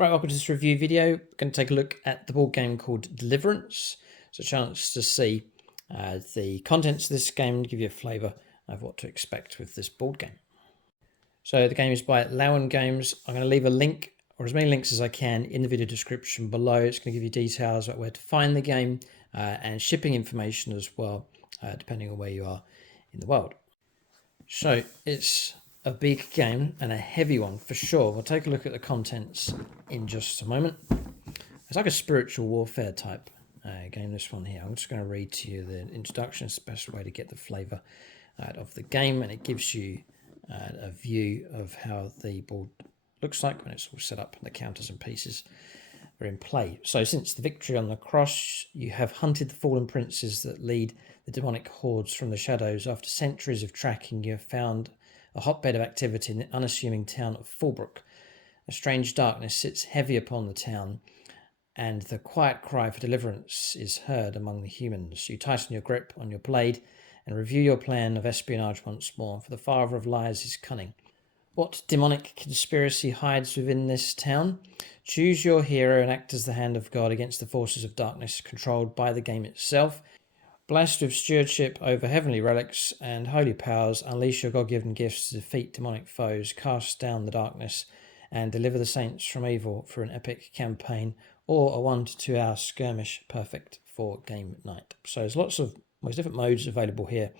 Right, welcome to this review video. We're going to take a look at the board game called Deliverance. It's a chance to see the contents of this game and give you a flavour of what to expect with this board game. So the game is by Lowen Games. I'm going to leave a link, or as many links as I can, in the video description below. It's going to give you details about where to find the game and shipping information as well, depending on where you are in the world. So it's a big game and a heavy one for sure. We'll take a look at the contents in just a moment. It's like a spiritual warfare type game, this one here. I'm just going to read to you the introduction. It's the best way to get the flavour of the game, and it gives you a view of how the board looks like when it's all set up and the counters and pieces are in play. So since the victory on the cross, you have hunted the fallen princes that lead the demonic hordes from the shadows. After centuries of tracking, you have found a hotbed of activity in the unassuming town of Fallbrook. A strange darkness sits heavy upon the town, and the quiet cry for deliverance is heard among the humans. You tighten your grip on your blade and review your plan of espionage once more, for the father of lies is cunning. What demonic conspiracy hides within this town? Choose your hero and act as the hand of God against the forces of darkness controlled by the game itself. Blessed with stewardship over heavenly relics and holy powers, unleash your God-given gifts to defeat demonic foes, cast down the darkness, and deliver the saints from evil for an epic campaign or a 1 to 2 hour skirmish, perfect for game night. So there's lots of different modes available here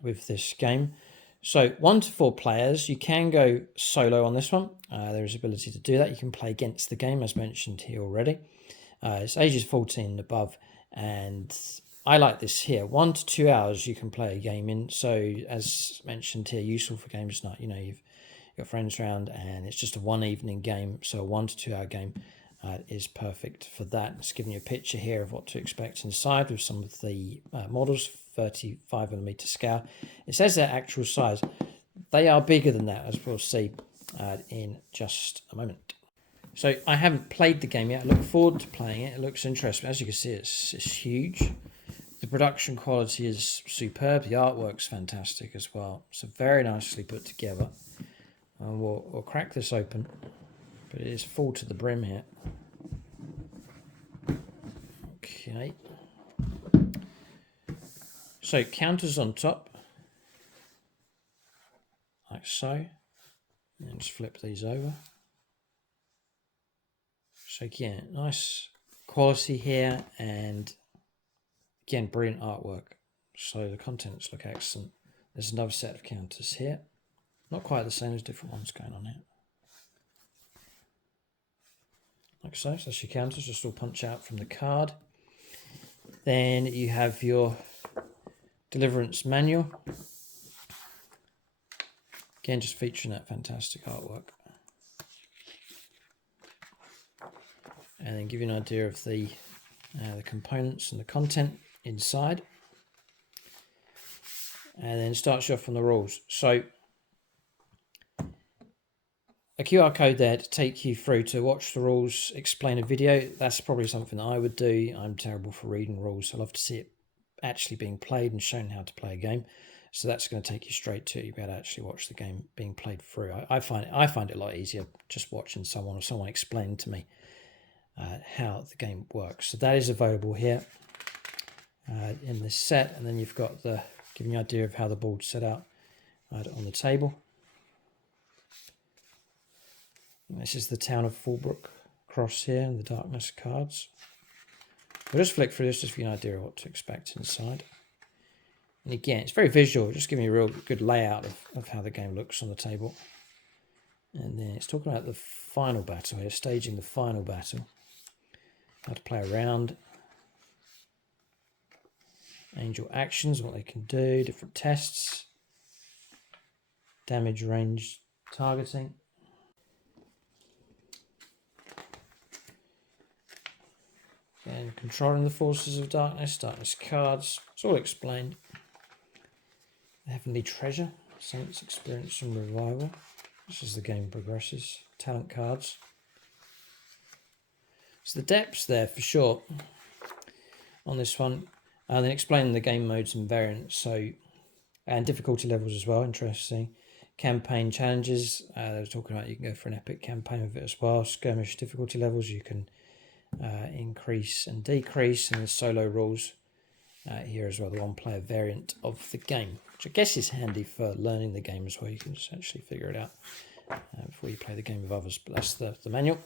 with this game. So 1 to 4 players, you can go solo on this one. There is ability to do that. You can play against the game, as mentioned here already. It's ages 14 and above, and I like this here. 1 to 2 hours you can play a game in. So as mentioned here, useful for games night. You know, you've got friends around and it's just a one evening game. So a 1 to 2 hour game is perfect for that. It's giving you a picture here of what to expect inside with some of the models, 35mm scale. It says their actual size. They are bigger than that, as we'll see in just a moment. So I haven't played the game yet. I look forward to playing it. It looks interesting. As you can see, it's huge. The production quality is superb. The artwork's fantastic as well. So very nicely put together. And we'll crack this open, but it is full to the brim here. Okay. So counters on top, like so. And just flip these over. So again, nice quality here, and again, brilliant artwork. So the contents look excellent. There's another set of counters here. Not quite the same, as different ones going on here. Like so. So that's your counters, just all punch out from the card. Then you have your Deliverance manual. Again, just featuring that fantastic artwork. And then give you an idea of the components and the content inside. And then starts you off on the rules. So a QR code there to take you through to watch the rules, explain a video. That's probably something that I would do. I'm terrible for reading rules. I love to see it actually being played and shown how to play a game. So that's going to take you straight to it. You'll be able to actually watch the game being played through. I find it a lot easier just watching someone explain to me how the game works. So that is available here in this set. And then you've got giving you an idea of how the board's set out on the table. And this is the town of Fallbrook cross here and the darkness cards. We'll just flick through this just to give you an idea of what to expect inside. And again, it's very visual, just giving you a real good layout of how the game looks on the table. And then it's talking about the final battle here, staging the final battle. How to play around. Angel actions, what they can do, different tests. Damage range targeting. And controlling the forces of darkness cards. It's all explained. The Heavenly Treasure, Saints Experience and Revival. This is the game progresses. Talent cards. So the depths there for sure on this one. Then explaining the game modes and variants. So, and difficulty levels as well, interesting. campaign challenges. They were talking about you can go for an epic campaign with it as well. Skirmish difficulty levels you can increase and decrease, and the solo rules here as well, the one-player variant of the game, which I guess is handy for learning the game as well. You can just actually figure it out before you play the game with others. But that's the manual.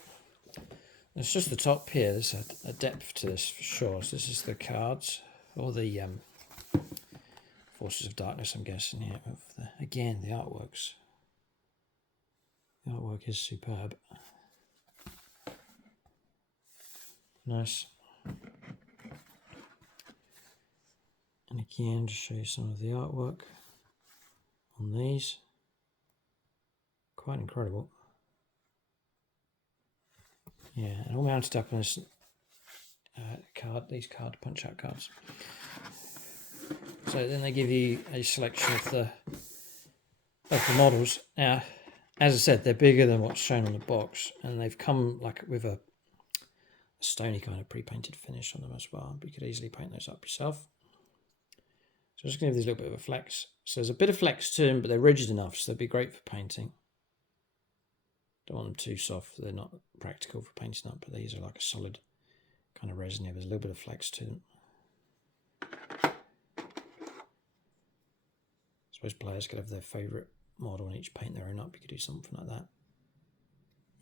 It's just the top here. There's a depth to this for sure. So this is the cards, or the Forces of Darkness, I'm guessing here. Again, the artworks. The artwork is superb. Nice. And again, to show you some of the artwork on these. Quite incredible. Yeah, and all mounted up on this card, these punch-out cards. So then they give you a selection of the models. Now, as I said, they're bigger than what's shown on the box, and they've come like with a stony kind of pre-painted finish on them as well. But you could easily paint those up yourself. So I'm just going to give these a little bit of a flex. So there's a bit of flex to them, but they're rigid enough, so they'd be great for painting. Don't want them too soft, they're not practical for painting up, but these are like a solid kind of resin here. There's a little bit of flex to them. I suppose players could have their favourite model and each paint their own up. You could do something like that.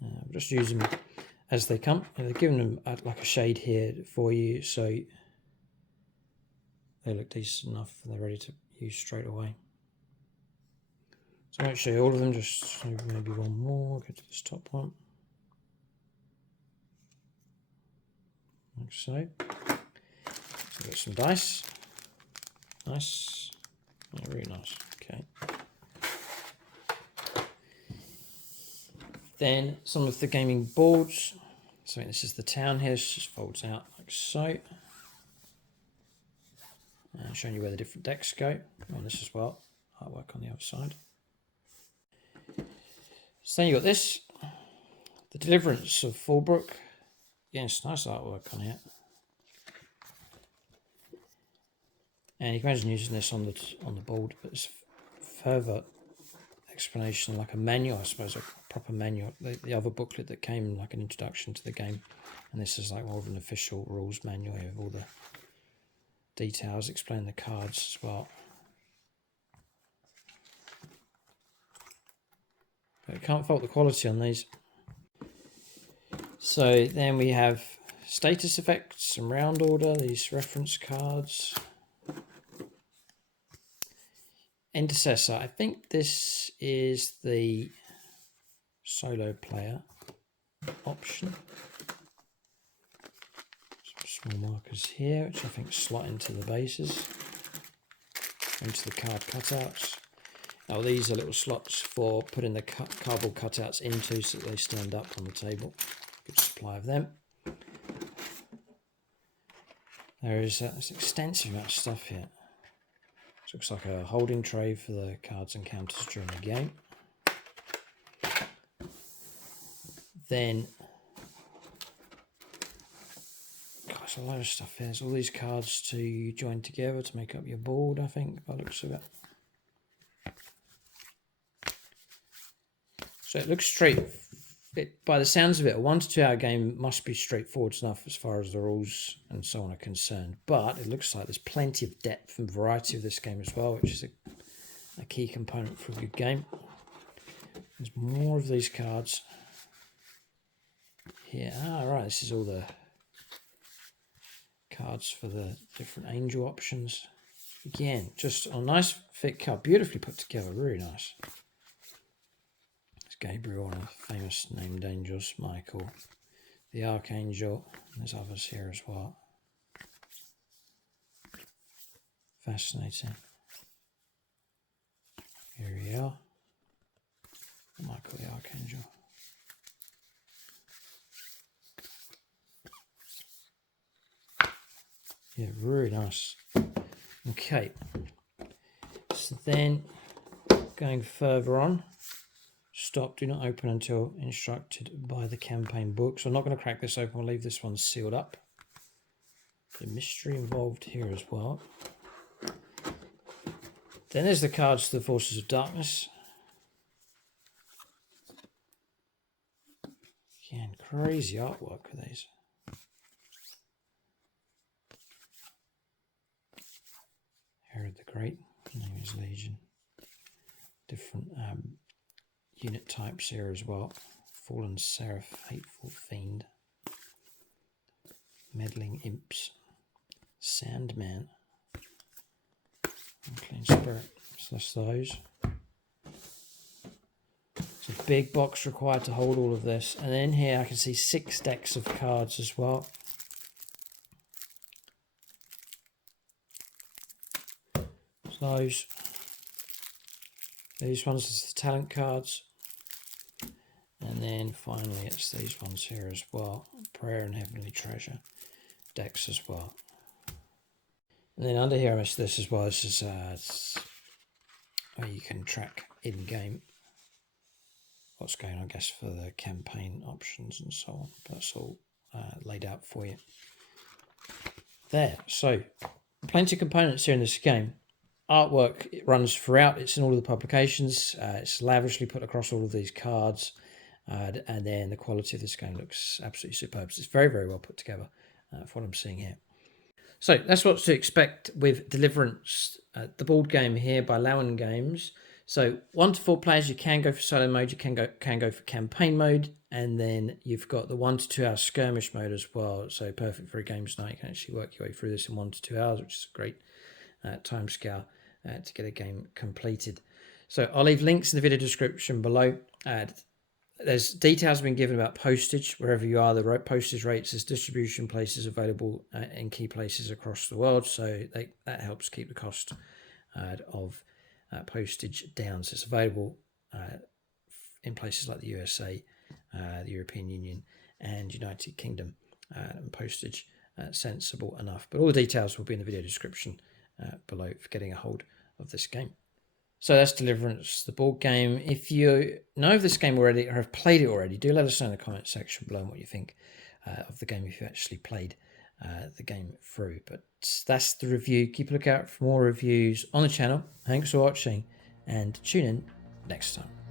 We'll just use them as they come. And they're giving them like a shade here for you, so they look decent enough and they're ready to use straight away. So I won't show you all of them, just maybe one more. Go to this top one. Like so. So we've got some dice. Nice. Yeah, really nice. Okay. Then some of the gaming boards. So this is the town here. It just folds out like so. And showing you where the different decks go. On this as well. Artwork on the other side. So then you got this, the Deliverance of Fallbrook. Yes, nice artwork on here. And you can imagine using this on the board, but it's further explanation, like a manual, I suppose, a proper manual. The other booklet that came like an introduction to the game, and this is like more of an official rules manual here with all the details, explaining the cards as well. But I can't fault the quality on these. So then we have status effects and round order, these reference cards. Intercessor, I think this is the solo player option. Some small markers here, which I think slot into the bases, into the card cutouts. Now these are little slots for putting the cardboard cutouts into so that they stand up on the table. Good supply of them. There is an extensive amount of stuff here. This looks like a holding tray for the cards and counters during the game. Then, gosh, a load of stuff here. There's all these cards to join together to make up your board, I think, by the looks of it. So it looks by the sounds of it, a 1 to 2 hour game must be straightforward enough as far as the rules and so on are concerned. But it looks like there's plenty of depth and variety of this game as well, which is a key component for a good game. There's more of these cards here. Ah, right, this is all the cards for the different angel options. Again, just a nice thick card, beautifully put together, really nice. Gabriel, one of the famous named angels, Michael, the Archangel, and there's others here as well. Fascinating. Here we are. Michael the Archangel. Yeah, really nice. Okay. So then, going further on, stop, do not open until instructed by the campaign book. So I'm not going to crack this open, I'll leave this one sealed up. The mystery involved here as well. Then there's the cards to the Forces of Darkness. crazy artwork with these. Herod the Great, name is Legion. Different unit types here as well. Fallen Seraph, Hateful Fiend, Meddling Imps, Sandman, Unclean Spirit. So that's those. It's a big box required to hold all of this. And then here I can see 6 decks of cards as well. So these ones are the talent cards. And then finally it's these ones here as well. Prayer and Heavenly Treasure decks as well. And then under here, this as well. This is where you can track in-game what's going on, I guess, for the campaign options and so on. That's all laid out for you there. So plenty of components here in this game. Artwork, it runs throughout. It's in all of the publications. It's lavishly put across all of these cards. And then the quality of this game looks absolutely superb. It's very, very well put together for what I'm seeing here. So that's what to expect with Deliverance, the board game here by Lowen Games. So 1 to 4 players, you can go for solo mode, you can go for campaign mode, and then you've got the 1 to 2 hour skirmish mode as well. So perfect for a game's night. You can actually work your way through this in 1 to 2 hours, which is a great time scale to get a game completed. So I'll leave links in the video description below. There's details been given about postage wherever you are, the postage rates, there's distribution places available in key places across the world, so that helps keep the cost of postage down. So it's available in places like the USA, the European Union and United Kingdom, and postage sensible enough. But all the details will be in the video description below for getting a hold of this game. So that's Deliverance, the board game. If you know of this game already or have played it already, do let us know in the comment section below what you think of the game if you actually played the game through. But that's the review. Keep a lookout for more reviews on the channel. Thanks for watching and tune in next time.